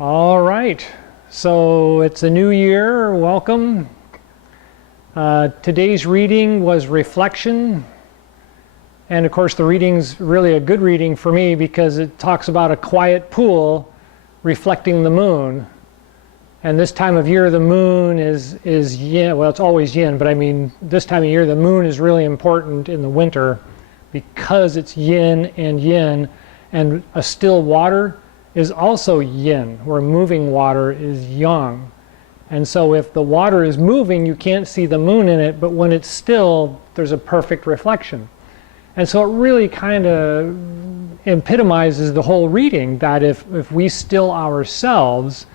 All right, so it's a new year. Welcome. Today's reading was reflection. And of course, the reading's really a good reading for me because it talks about a quiet pool reflecting the moon. And this time of year, the moon is yin. Well, it's always yin, but I mean, this time of year, the moon is really important in the winter because it's yin, and a still water is also yin, where moving water is yang. And so if the water is moving, you can't see the moon in it, but when it's still, there's a perfect reflection. And so it really kind of epitomizes the whole reading, that if we still ourselves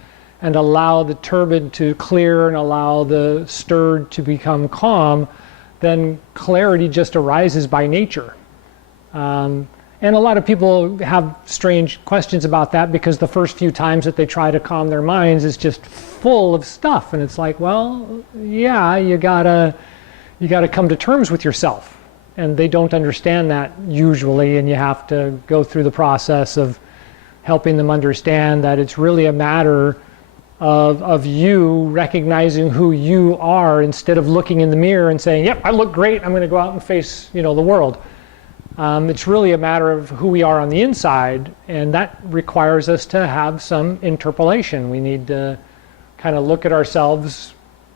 and allow the turbid to clear and allow the stirred to become calm, then clarity just arises by nature. And a lot of people have strange questions about that because the first few times that they try to calm their minds is just full of stuff. And it's like, well, yeah, you gotta come to terms with yourself. And they don't understand that usually, and you have to go through the process of helping them understand that it's really a matter of you recognizing who you are instead of looking in the mirror and saying, yep, I look great, I'm going to go out and face the world. It's really a matter of who we are on the inside, and that requires us to have some interpolation. We need to kind of look at ourselves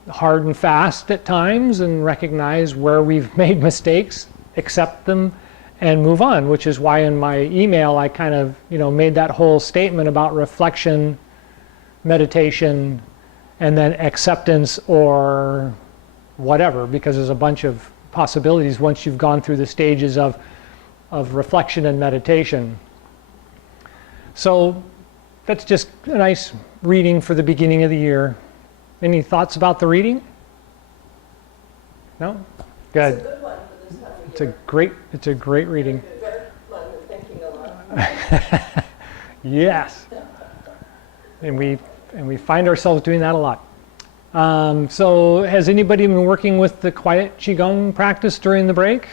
hard and fast at times and recognize where we've made mistakes, accept them, and move on, which is why in my email I kind of made that whole statement about reflection, meditation, and then acceptance or whatever, because there's a bunch of possibilities once you've gone through the stages of reflection and meditation. So that's just a nice reading for the beginning of the year. Any thoughts about the reading? No? Good. It's a good one for this time of year. It's a great reading. Very fun and thinking a lot. Yes. And we find ourselves doing that a lot. So has anybody been working with the quiet Chi Gung practice during the break?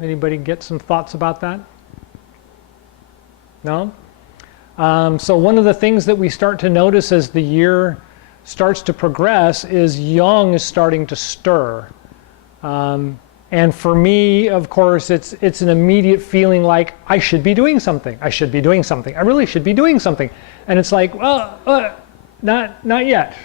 Anybody get some thoughts about that? No? So one of the things that we start to notice as the year starts to progress is yang is starting to stir. And for me, of course, it's an immediate feeling like I should be doing something. I should be doing something. I really should be doing something. And it's like, well, not yet,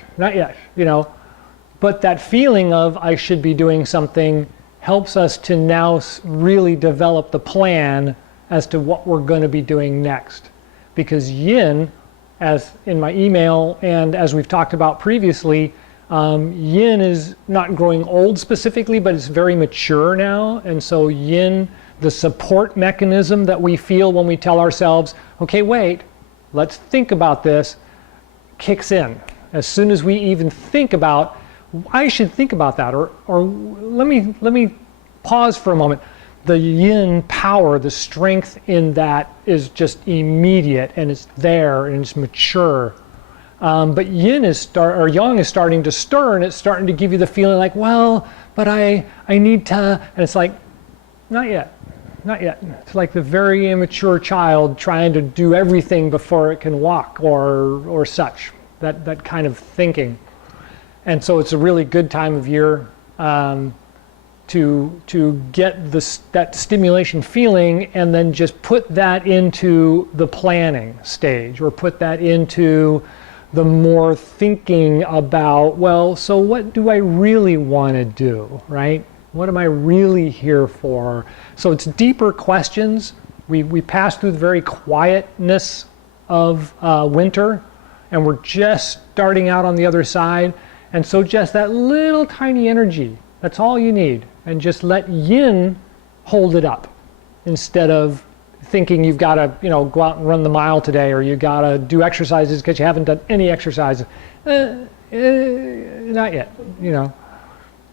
But that feeling of I should be doing something helps us to now really develop the plan as to what we're going to be doing next. Because yin, as in my email and as we've talked about previously, yin is not growing old specifically, but it's very mature now. And so yin, the support mechanism that we feel when we tell ourselves, okay, wait, let's think about this, kicks in. As soon as we even think about, I should think about that, or let me pause for a moment. The yin power, the strength in that is just immediate, and it's there, and it's mature. But yang is starting to stir, and it's starting to give you the feeling like, well, but I need to, and it's like, not yet. It's like the very immature child trying to do everything before it can walk, or such. That kind of thinking. And so it's a really good time of year to get that stimulation feeling, and then just put that into the planning stage, or put that into the more thinking about, well, so what do I really want to do, right? What am I really here for? So it's deeper questions. We pass through the very quietness of winter, and we're just starting out on the other side. And so just that little tiny energy, that's all you need. And just let yin hold it up instead of thinking you've got to go out and run the mile today, or you got to do exercises because you haven't done any exercises. Not yet,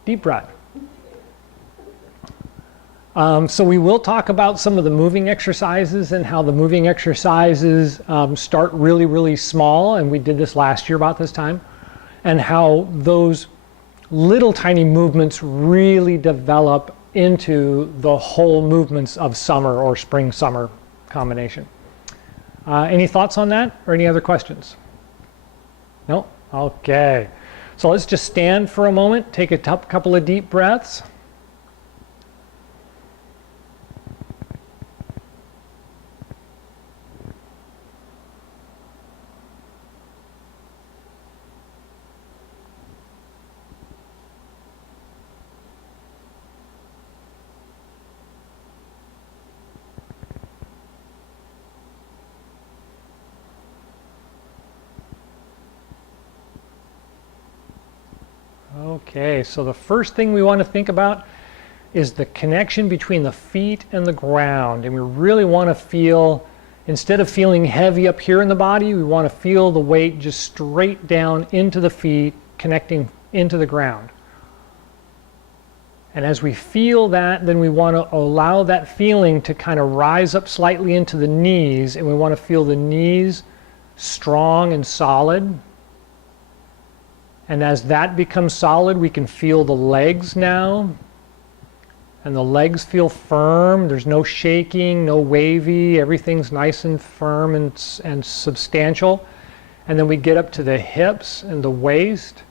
deep breath. So we will talk about some of the moving exercises and how the moving exercises start really, really small. And we did this last year about this time. And how those little tiny movements really develop into the whole movements of summer or spring-summer combination. Any thoughts on that, or any other questions? No? Okay. So let's just stand for a moment, take a couple of deep breaths. Okay, so the first thing we want to think about is the connection between the feet and the ground. And we really want to feel, instead of feeling heavy up here in the body, we want to feel the weight just straight down into the feet, connecting into the ground. And as we feel that, then we want to allow that feeling to kind of rise up slightly into the knees, and we want to feel the knees strong and solid. And as that becomes solid, we can feel the legs now. And the legs feel firm. There's no shaking, no wavy. Everything's nice and firm and substantial. And then we get up to the hips and the waist.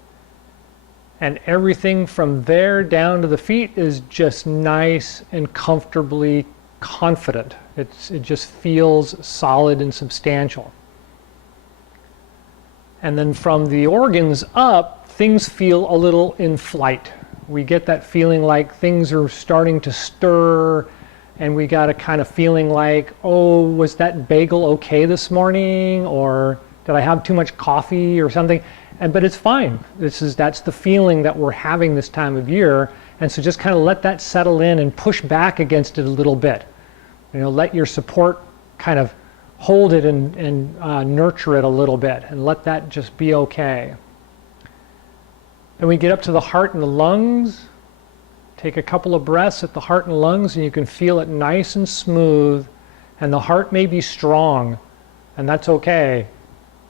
And everything from there down to the feet is just nice and comfortably confident. It just feels solid and substantial. And then from the organs up, things feel a little in flight. We get that feeling like things are starting to stir, and we got a kind of feeling like, oh, was that bagel okay this morning? Or did I have too much coffee or something? But it's fine. That's the feeling that we're having this time of year. And so just kind of let that settle in and push back against it a little bit. Let your support kind of hold it and nurture it a little bit, and let that just be okay. Then we get up to the heart and the lungs. Take a couple of breaths at the heart and lungs, and you can feel it nice and smooth. And the heart may be strong, and that's okay.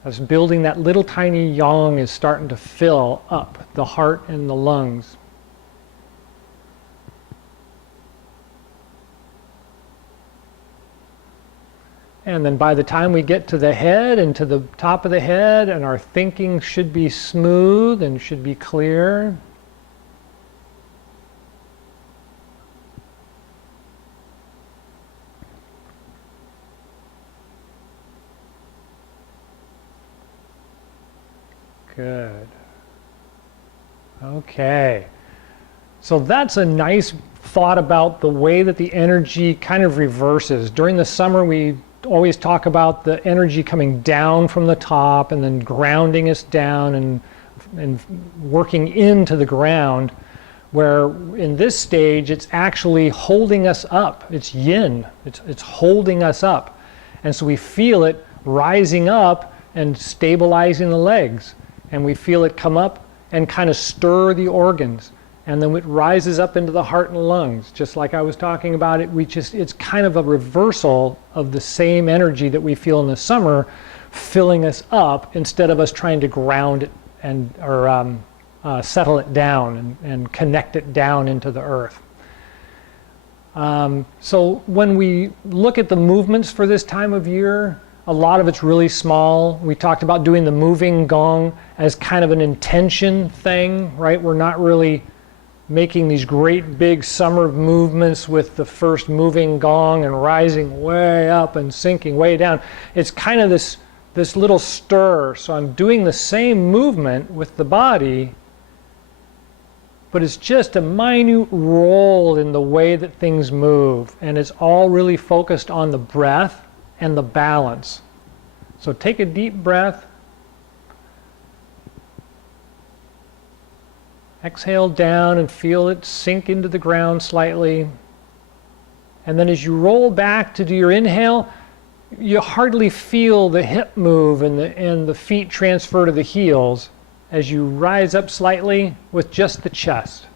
As building that little tiny yang is starting to fill up the heart and the lungs. And then by the time we get to the head and to the top of the head, and our thinking should be smooth and should be clear. Good. Okay. So that's a nice thought about the way that the energy kind of reverses. During the summer, we always talk about the energy coming down from the top and then grounding us down and working into the ground, where in this stage it's actually holding us up. It's yin. It's holding us up. And so we feel it rising up and stabilizing the legs. And we feel it come up and kind of stir the organs. And then it rises up into the heart and lungs, just like I was talking about it. It's kind of a reversal of the same energy that we feel in the summer, filling us up instead of us trying to ground it or settle it down and connect it down into the earth. So when we look at the movements for this time of year, a lot of it's really small. We talked about doing the moving gong as kind of an intention thing, right? We're not really making these great big summer movements with the first moving gong and rising way up and sinking way down. It's kind of this little stir. So I'm doing the same movement with the body, but it's just a minute roll in the way that things move. And it's all really focused on the breath and the balance. So take a deep breath. Exhale down and feel it sink into the ground slightly. And then as you roll back to do your inhale, you hardly feel the hip move and the feet transfer to the heels as you rise up slightly with just the chest.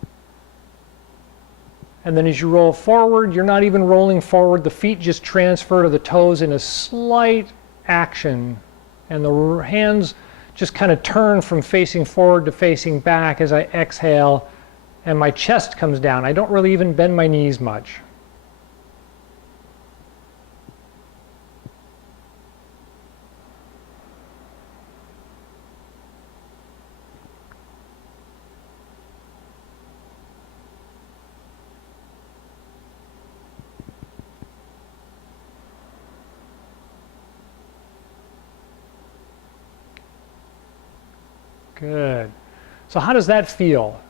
And then as you roll forward, you're not even rolling forward. The feet just transfer to the toes in a slight action. And the hands just kind of turn from facing forward to facing back as I exhale, and my chest comes down. I don't really even bend my knees much. Good. So how does that feel?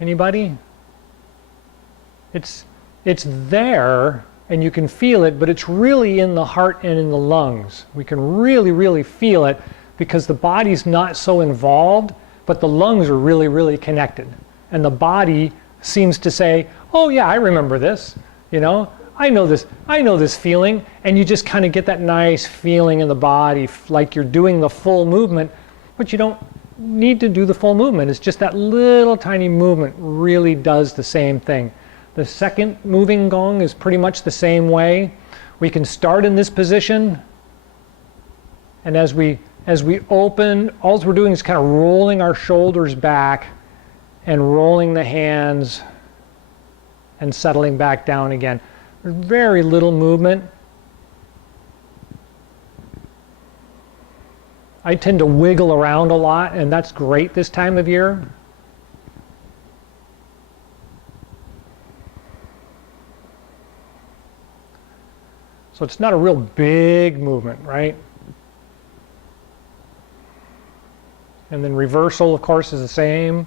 Anybody? It's there and you can feel it, but it's really in the heart and in the lungs. We can really, really feel it because the body's not so involved, but the lungs are really, really connected. And the body seems to say, oh yeah, I remember this, you know, I know this feeling, and you just kind of get that nice feeling in the body, like you're doing the full movement, but you don't need to do the full movement. It's just that little tiny movement really does the same thing. The second moving gong is pretty much the same way. We can start in this position, and as we open, all we're doing is kind of rolling our shoulders back and rolling the hands and settling back down again. Very little movement. I tend to wiggle around a lot, and that's great this time of year. So it's not a real big movement, right? And then reversal, of course, is the same.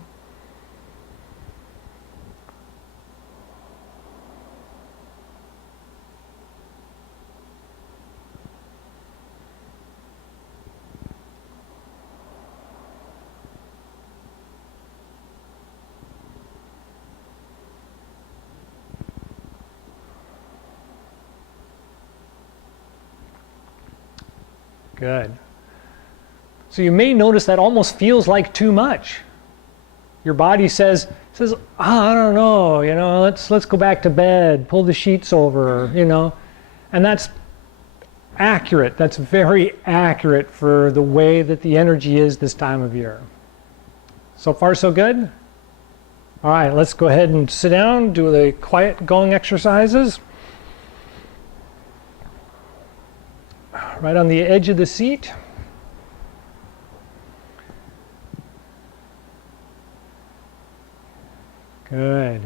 Good. So you may notice that almost feels like too much. Your body says, I don't know, you know, let's go back to bed, pull the sheets over, you know. And that's accurate. That's very accurate for the way that the energy is this time of year. So far, so good? All right, let's go ahead and sit down, do the quiet gong exercises. Right on the edge of the seat. Good.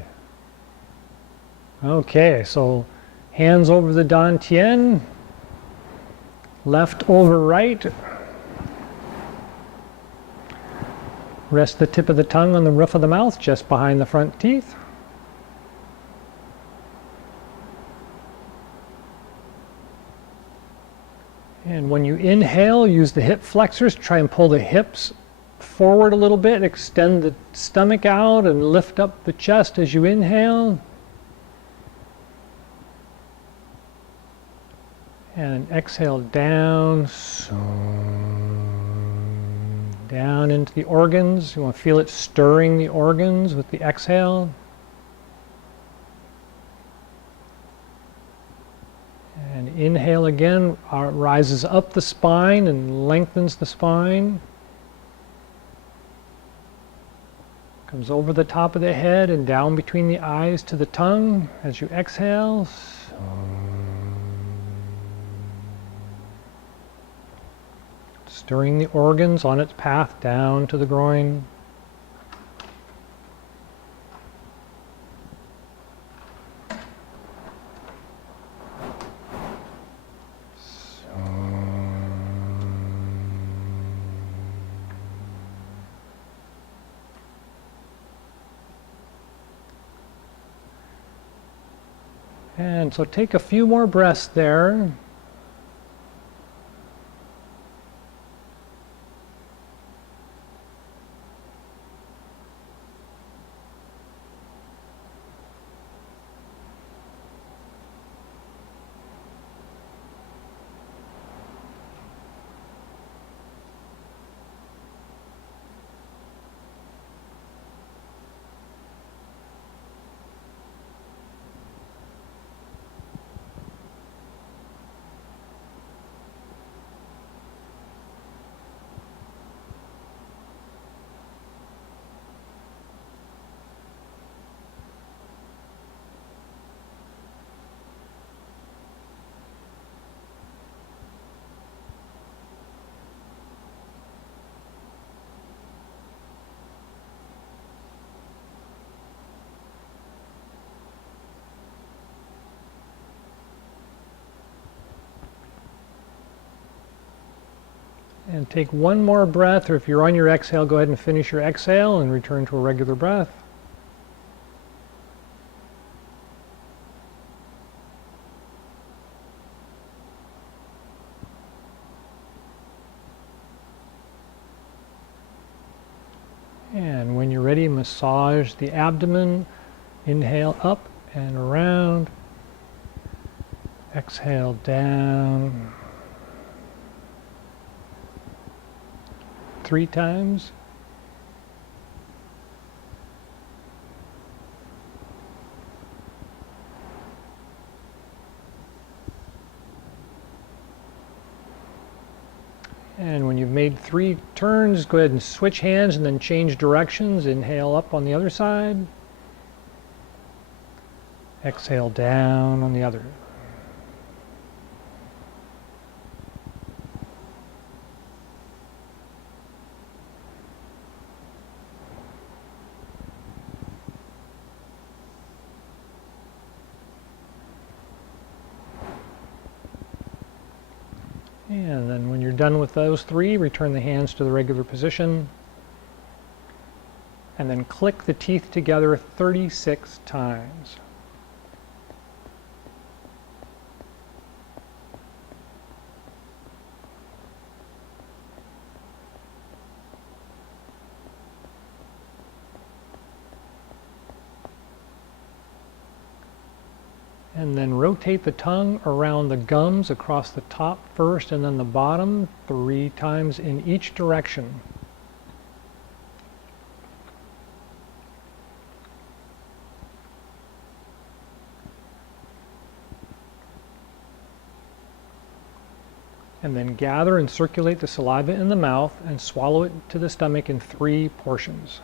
Okay, so hands over the dantian, left over right. Rest the tip of the tongue on the roof of the mouth, just behind the front teeth. And when you inhale, use the hip flexors, try and pull the hips forward a little bit, extend the stomach out and lift up the chest as you inhale. And exhale down, down into the organs. You want to feel it stirring the organs with the exhale. And inhale again, rises up the spine and lengthens the spine. Comes over the top of the head and down between the eyes to the tongue as you exhale. Stirring the organs on its path down to the groin. And so take a few more breaths there. And take one more breath, or if you're on your exhale, go ahead and finish your exhale and return to a regular breath. And when you're ready, massage the abdomen. Inhale up and around. Exhale down. 3 times. And when you've made 3 turns, go ahead and switch hands and then change directions. Inhale up on the other side. Exhale down on the other. And then when you're done with those 3, return the hands to the regular position. And then click the teeth together 36 times. And then rotate the tongue around the gums across the top first and then the bottom 3 times in each direction. And then gather and circulate the saliva in the mouth and swallow it to the stomach in 3 portions.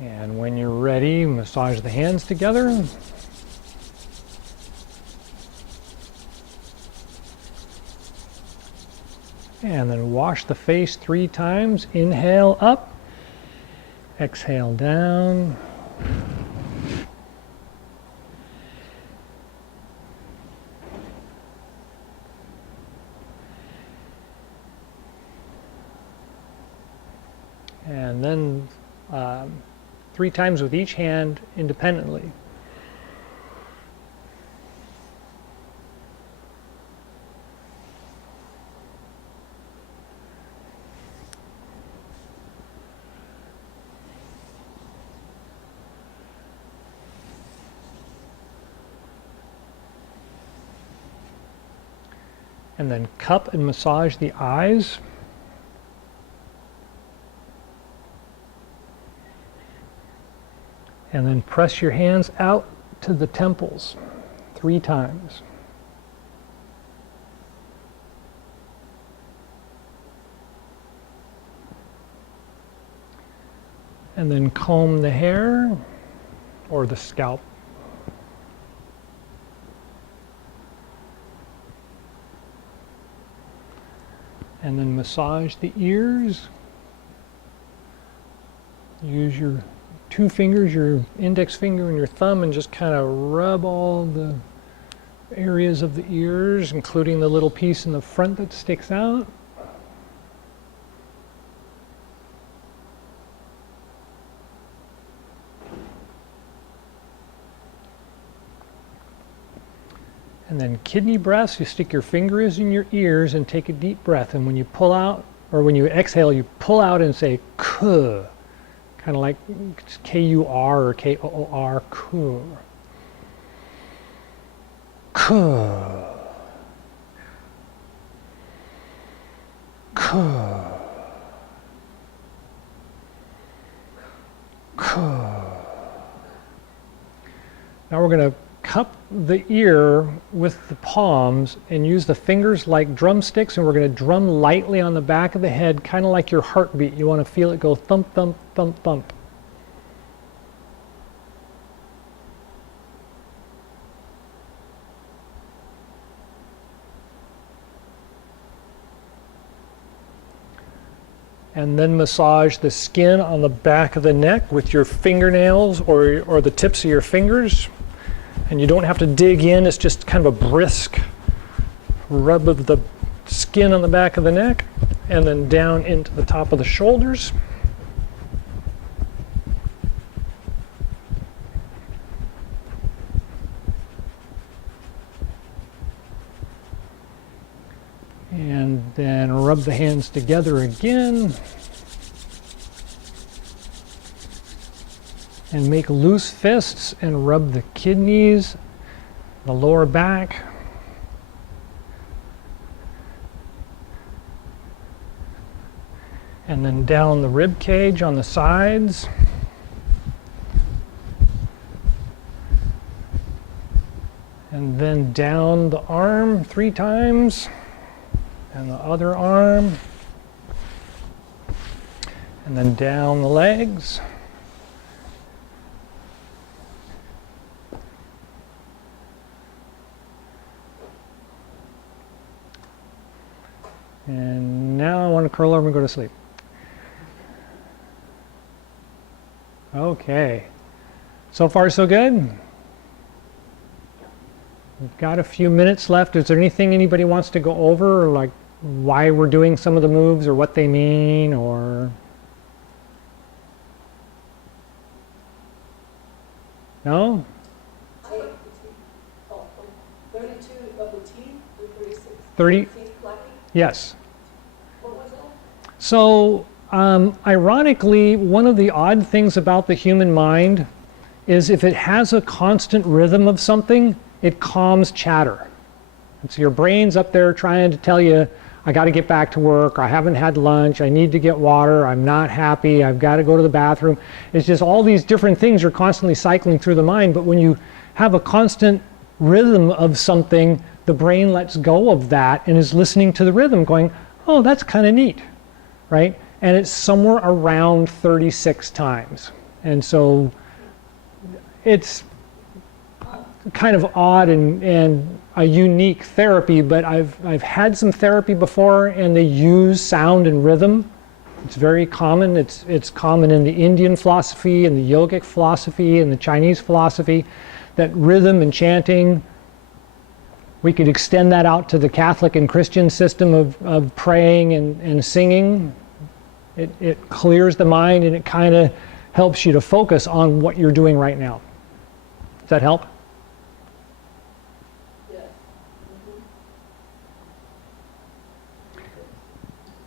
And when you're ready, massage the hands together. And then wash the face 3 times. Inhale up. Exhale down. And then 3 times with each hand independently. And then cup and massage the eyes. And then press your hands out to the temples 3 times. And then comb the hair or the scalp. And then massage the ears. Use your 2 fingers, your index finger and your thumb, and just kind of rub all the areas of the ears, including the little piece in the front that sticks out. And then kidney breaths, you stick your fingers in your ears and take a deep breath. And when you pull out, or when you exhale, you pull out and say kuh. Kind of like K-U-R or K-O-O-R, kur. Kur. Kur. Kur. Now we're going to cup the ear with the palms and use the fingers like drumsticks, and we're going to drum lightly on the back of the head, kind of like your heartbeat. You want to feel it go thump, thump, thump, thump. And then massage the skin on the back of the neck with your fingernails or the tips of your fingers. And you don't have to dig in, it's just kind of a brisk rub of the skin on the back of the neck, and then down into the top of the shoulders. And then rub the hands together again. And make loose fists and rub the kidneys, the lower back. And then down the rib cage on the sides. And then down the arm 3 times. And the other arm. And then down the legs. And now I want to curl over and go to sleep. Okay. So far, so good? We've got a few minutes left. Is there anything anybody wants to go over, or like why we're doing some of the moves, or what they mean, or? No? 32 of the teeth, the 36. 30? Teeth clacking? Yes. What was that? So, ironically, one of the odd things about the human mind is if it has a constant rhythm of something, it calms chatter. And so your brain's up there trying to tell you, I got to get back to work, I haven't had lunch, I need to get water, I'm not happy, I've got to go to the bathroom. It's just all these different things are constantly cycling through the mind, but when you have a constant rhythm of something, the brain lets go of that and is listening to the rhythm going, oh, that's kind of neat, right? And it's somewhere around 36 times. And so it's kind of odd and a unique therapy, but I've had some therapy before and they use sound and rhythm. It's very common. It's common in the Indian philosophy and the yogic philosophy and the Chinese philosophy, that rhythm and chanting. We could extend that out to the Catholic and Christian system of praying and singing. It clears the mind and it kind of helps you to focus on what you're doing right now. Does that help? Yes.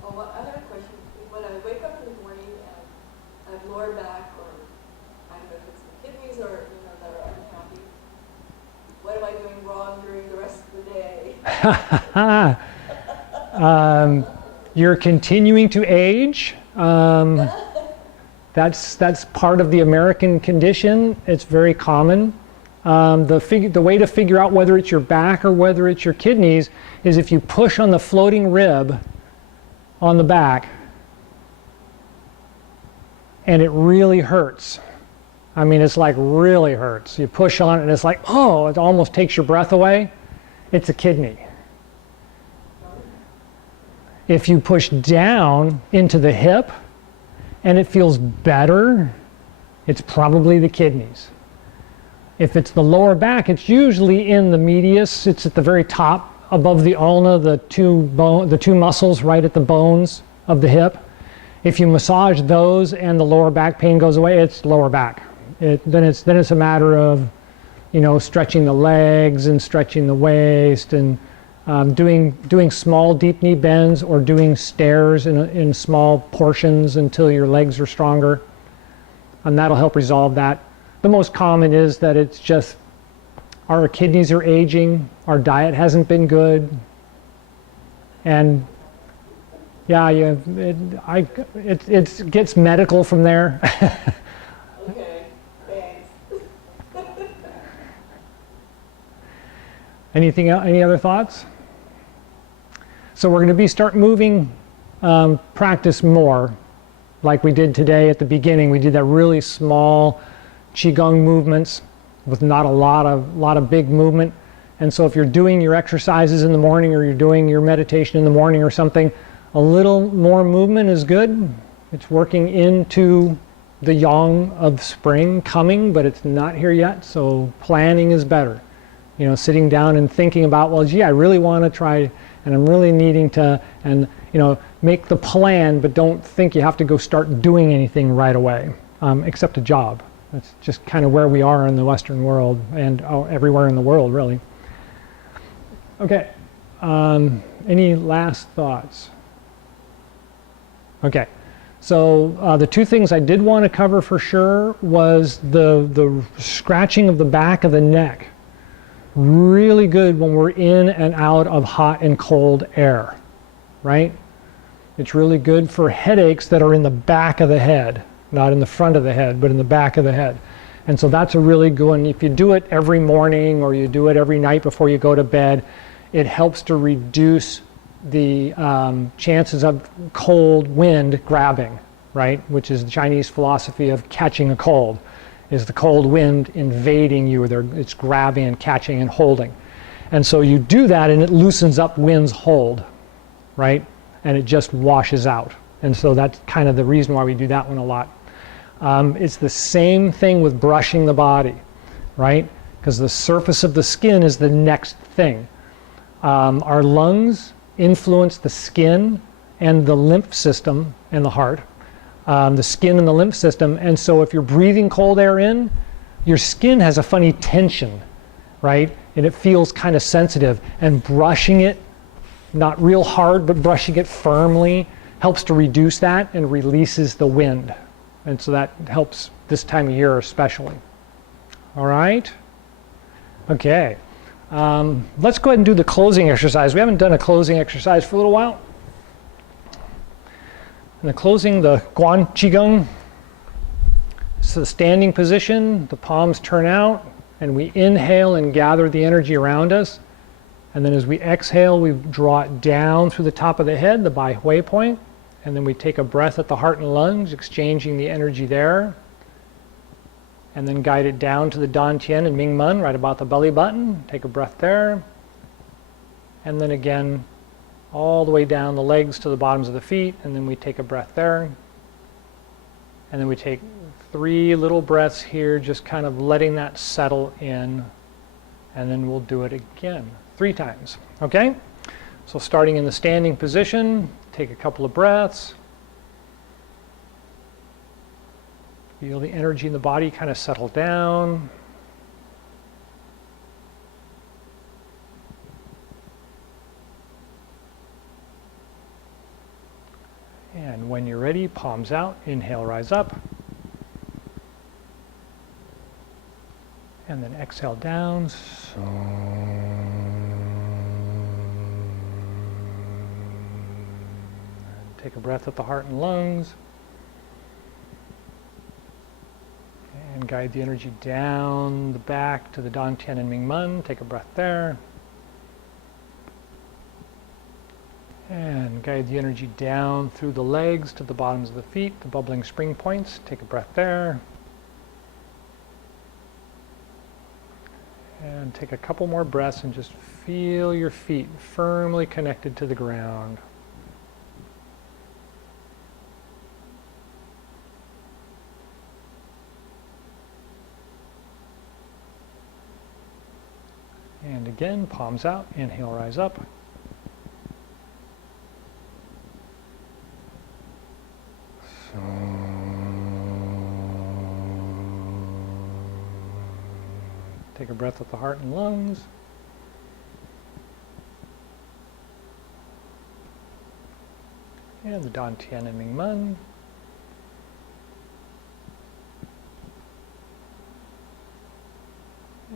Oh, one other question. When I wake up in the morning and I have lower back, or I don't know if it's the kidneys or that are unhappy, what am I doing wrong during the rest of the day? You're continuing to age. That's part of the American condition. It's very common. The way to figure out whether it's your back or whether it's your kidneys is if you push on the floating rib on the back and it really hurts. I mean, it's like really hurts. You push on it and it's like, oh, it almost takes your breath away. It's a kidney. If you push down into the hip and it feels better, it's probably the kidneys. If it's the lower back, it's usually in the medius. It's at the very top above the ulna, the two muscles right at the bones of the hip. If you massage those and the lower back pain goes away, it's lower back. Then it's a matter of, stretching the legs and stretching the waist and doing small deep knee bends or doing stairs in small portions until your legs are stronger, and that'll help resolve that. The most common is that it's just our kidneys are aging, our diet hasn't been good, and yeah, it gets medical from there. Okay, thanks. Anything else? Any other thoughts? So we're going to start moving practice more like we did today at the beginning. We did that really small Chi Gung movements with not a lot of big movement. And so if you're doing your exercises in the morning or you're doing your meditation in the morning or something, a little more movement is good. It's working into the yang of spring coming, but it's not here yet. So planning is better. You know, sitting down and thinking about, well, gee, I really want to try, and I'm really needing to, and you know, make the plan, but don't think you have to go start doing anything right away, except a job. That's just kind of where we are in the Western world and everywhere in the world, really. Okay, any last thoughts? Okay, so the two things I did want to cover for sure was the scratching of the back of the neck. Really good when we're in and out of hot and cold air, right? It's really good for headaches that are in the back of the head, not in the front of the head, but in the back of the head. And so that's a really good one. If you do it every morning or you do it every night before you go to bed, it helps to reduce the chances of cold wind grabbing, right? Which is the Chinese philosophy of catching a cold, is the cold wind invading you. It's grabbing and catching and holding. And so you do that and it loosens up wind's hold, right? And it just washes out. And so that's kind of the reason why we do that one a lot. It's the same thing with brushing the body, right? Because the surface of the skin is the next thing. Our lungs influence the skin and the lymph system and the heart. The skin and the lymph system. And so if you're breathing cold air in, your skin has a funny tension, right? And it feels kind of sensitive. And brushing it, not real hard, but brushing it firmly, helps to reduce that and releases the wind. And so that helps this time of year especially. All right? Okay. Let's go ahead and do the closing exercise. We haven't done a closing exercise for a little while. In the closing, the Chi Gung, it's the standing position, the palms turn out, and we inhale and gather the energy around us. And then as we exhale, we draw it down through the top of the head, the Bai Hui point, and then we take a breath at the heart and lungs, exchanging the energy there. And then guide it down to the Dantian and Mingmen, right about the belly button. Take a breath there. And then again, all the way down the legs to the bottoms of the feet, and then we take a breath there. And then we take 3 little breaths here, just kind of letting that settle in. And then we'll do it again 3 times, okay? So starting in the standing position, take a couple of breaths. Feel the energy in the body kind of settle down. And when you're ready, palms out, inhale, rise up. And then exhale down. Take a breath at the heart and lungs. And guide the energy down the back to the Dantian and Mingmen. Take a breath there. And guide the energy down through the legs to the bottoms of the feet, the bubbling spring points. Take a breath there. And take a couple more breaths and just feel your feet firmly connected to the ground. And again, palms out, inhale, rise up. Take a breath at the heart and lungs. And the Dantian and Mingmen.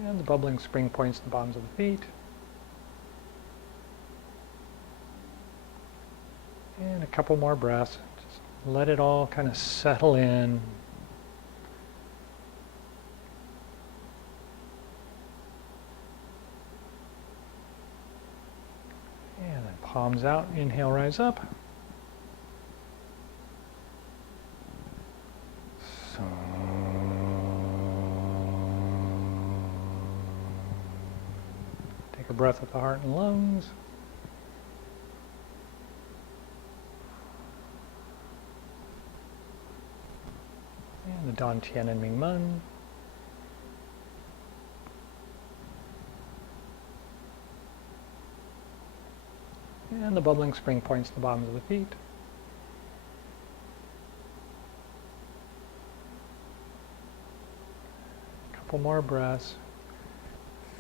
And the bubbling spring points to the bottoms of the feet. And a couple more breaths. Just let it all kind of settle in. Palms out, inhale, rise up. So, take a breath with the heart and lungs. And the Dan Tian and Ming Men. And the bubbling spring points to the bottoms of the feet. Couple more breaths.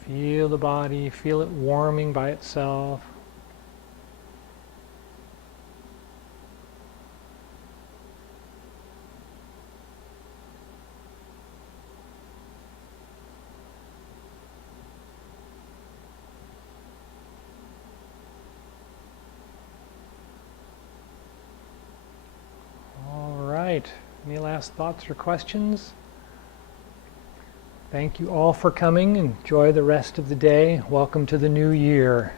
Feel the body, feel it warming by itself. Any last thoughts or questions? Thank you all for coming. Enjoy the rest of the day. Welcome to the new year.